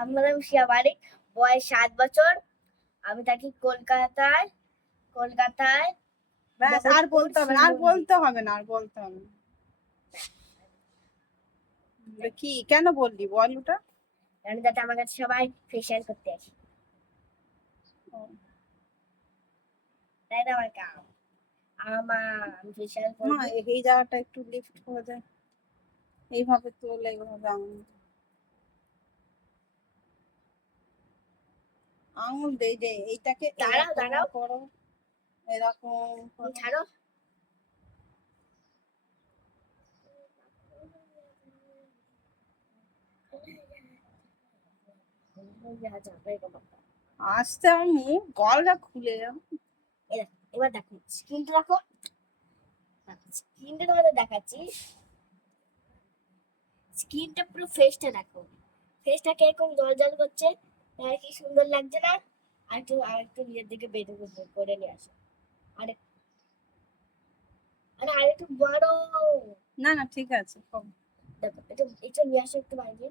আমার নাম শিয়া বারিক, বয়স ৭ বছর। আমি থাকি কলকাতায়। কলকাতায় ব্যাস, আর জগৎপুর বলতে হবে না, আর শিমুল বলতে হবে না, আর বলতে হবে না। কি কেন বললি বল ওটা? আমি যাতে আমার কাছে সবাই ফেশিয়াল করতে আসে, তাই না আমার কাম। আমি ফেশিয়াল মা, করবো। এই জায়গাটা একটু লিফট করে দেয়, এইভাবে তোলে, এইভাবে আঙুল দে দে, এইটাকে দাঁড়াও এরকম দাঁড়াও, করো, এরকম করো। ছাড়ো। আস্তে, আমার মুখ গলটা খুলে যাবে। এবার দেখো স্ক্রিনটা রাখো, স্ক্রিনটা তোমাদের দেখাচ্ছি। স্ক্রিনটা পুরো ফেসটা দেখো, ফেসটা কিরকম জল জল করছে, আর কি সুন্দর লাগছে না? আর একটু নিজের দিকে বেঁধে করে নিয়ে আসো। আরে আরে আরেকটু বড়, না না, ঠিক আছে। দেখো এটা নিয়ে আসো একটু বাইরে,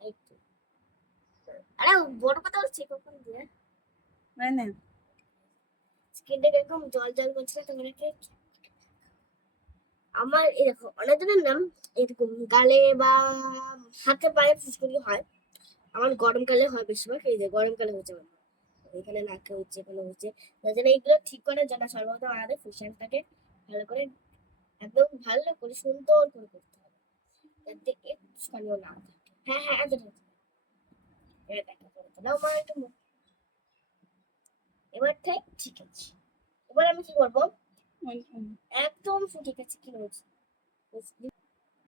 একটু। আরে বড় কথা বলছি কখন দিয়ে, না না, স্কিনটা কিরকম জল জল করছে না তোমাকে? আমার এরকম অনেকজনের নাম এরকম গালে বা হাতে পায়ে ফুসকুড়ি হয়। আমার গরমকালে হয় বেশিরভাগ, এই যে গরমকালে হচ্ছে আমার, এখানে নাকে হচ্ছে, এখানে হচ্ছে। তার জন্য এইগুলো ঠিক করার জন্য সর্বপ্রথম আমাদের ফেশিয়ালটাকে ভালো করে, একদম ভালো করে সুন্দর করে করতে হবে, যাতে একটুখানিও না থাকে। হ্যাঁ হ্যাঁ, আচ্ছা ঠিক আছে। এবার দেখা করে তো নাও আমার একটু এবার ঠিক আছে। এবার আমি কি করবো, একদম ঠিক আছে কি বলছি